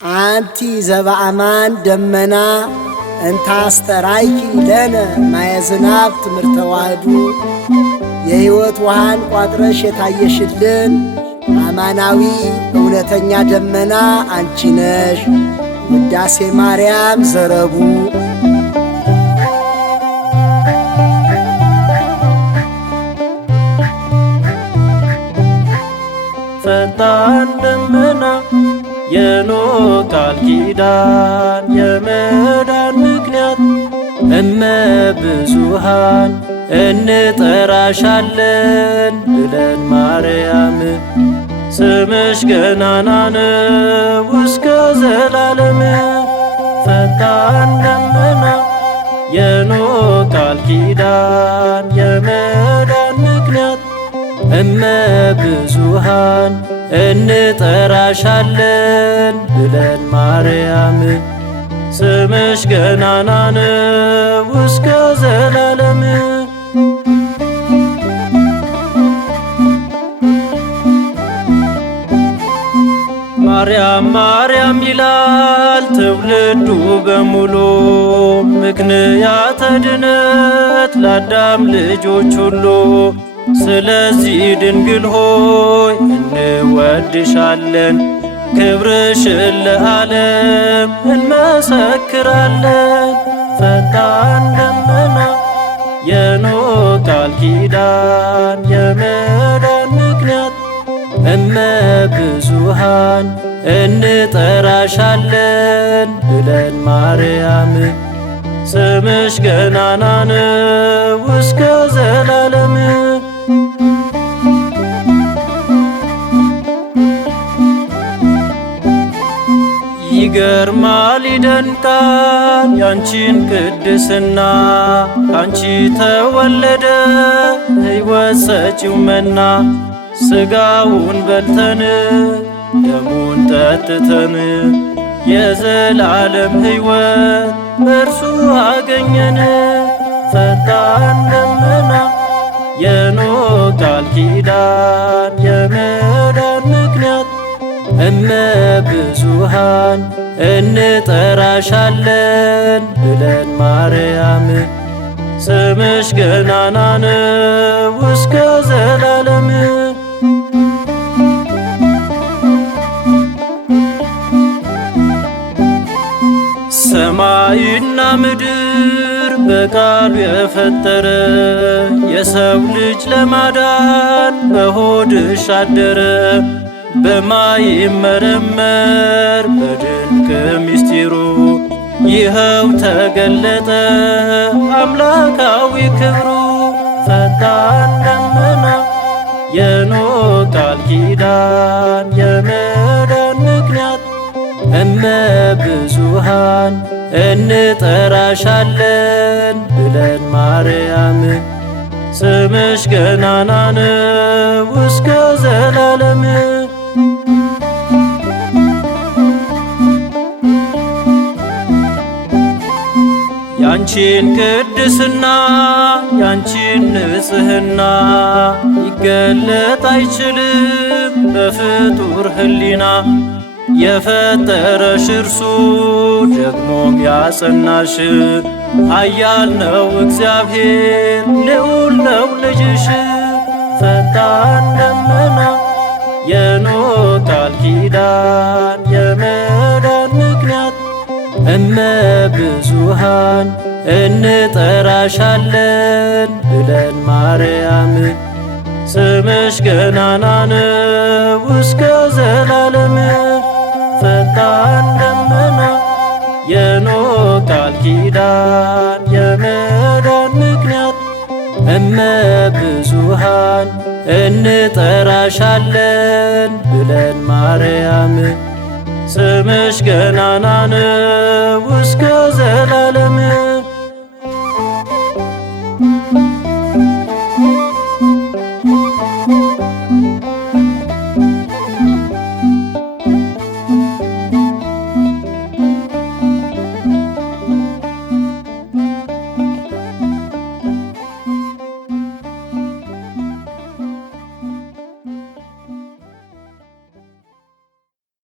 አንቲ ዘበአማን ደመና እንታስተራይኪ ለነ ማየ ዝናብ ትምህርተ ተዋህዶ የሕይወት ውሃን ቋጥረሽ የታየሽልን አማናዊ እውነተኛ ደመና አንቺ ነሽ። ውዳሴ ማርያም ዘረቡ ፈጣን ደመና የኖህ ቃል ኪዳን የመዳን ምክንያት እመ ብዙኃን እንጠራሻለን ብለን ማርያም ስምሽ ገናና ነው እስከ ዘላለም። ፈጣን ደመና የኖህ ቃል ኪዳን የመዳን ምክንያት እመ ብዙኃን እንጠራሻለን ብለን ማርያም ስምሽ ገናና ነው እስከ ዘላለም። ማርያም ማርያም ይላል ትውልዱ በሙሉ ምክንያተ ድነት ለአዳም ልጆች ሁሉ። ስለዚህ ድንግል ሆይ እንወድሻለን፣ ክብርሽን ለዓለም እንመሰክራለን። ፈጣን ደመና የኖህ ቃል ኪዳን የመዳን ምክንያት እመ ብዙኃን እንጠራሻለን ብለን ማርያም ስምሽ ገናና ነው እስከ ዘላለም። ይገርማል ይደንቃል ያንቺን ቅድስና፣ ካንቺ ተወለደ ሕይወት ሰጪው መና። ሥጋውን በልተን ደሙን ጠጥተን የዘላለም ሕይወት በእርሱ አገኘን። ፈጣን ደመና የኖህ ቃል ኪዳን የመዳን ምክንያት እመ ብዙኃን እንጠራሻለን ብለን ማርያም ስምሽ ገናና ነው እስከ ዘላለም። ሰማይና ምድር በቃሉ የፈጠረ የሰው ልጅ ለማዳን በሆድሽ አደረ። በማይመረመር በድንቅ ምስጢሩ ይኸው ተገለጠ አምላካዊ ክብሩ። ፈጣን ደመና የኖህ ቃል ኪዳን የመዳን ምክንያት እመ ብዙኃን እንጠራሻለን ብለን ማርያም ስምሽ ገናና ነው እስከ ዘላለም። ያንቺን ቅድስና ያንቺን ንጽሕና ይገለጥ አይችልም በፍጡር ሕሊና። የፈጠረሽ እርሱ ደግሞም ያጸናሽ ኃያል ነው እግዚአብሔር ልዑል ነው ልጅሽ። ፈጣን ደመና የኖህ ቃል ኪዳን የመዳን ምክንያት እመ ብዙኃን እንጠራሻለን ብለን ማርያም ስምሽ ገናና ነው እስከ ዘላለም። ፈጣን ደመና የኖህ ቃል ኪዳን የመዳን ምክንያት እመ ብዙኃን እንጠራሻለን ብለን ማርያም ስምሽ ገናና ነው እስከ ዘላለም።